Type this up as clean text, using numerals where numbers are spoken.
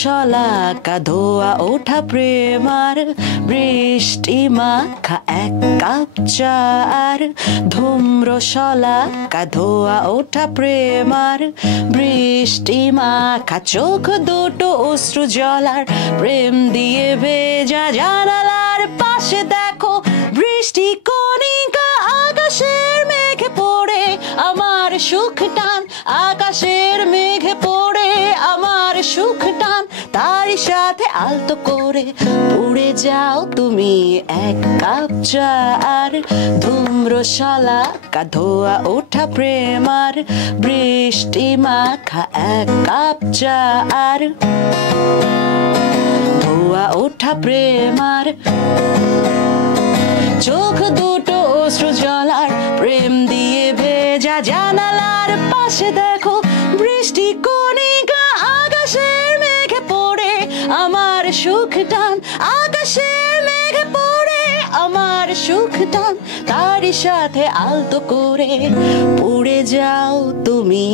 শলাকা ধোয়া ওঠা প্রেমার বৃষ্টি মাখা এক কাপ চার ধূম্র শলাকা ধোয়া ওঠা প্রেমার বৃষ্টি মাখা চোখ দুটো অশ্রু জলার প্রেম দিয়ে ভেজা জানালার পাশে দেখো বৃষ্টি কণিকা আকাশের মেঘে পড়ে আমার সুখ টান আকাশের মেঘে পড়ে আমার সুখ টান তারই সাথে আলতো করে উড়ে যাও তুমি এক কাপ চার ধূম্র শলাকা ধোয়া ওঠা প্রেমার বৃষ্টি মাখা এক কাপ চার ধোয়া ওঠা প্রেমার চোখ দুটো অশ্রু জলার প্রেম দিয়ে ভেজা জানালার পাশে দেখো বৃষ্টি কণিকা আকাশের মেঘে পড়ে আমার সুখ টান আকাশের মেঘে পড়ে আমার সুখ টান তারই সাথে আলতো করে উড়ে যাও তুমি।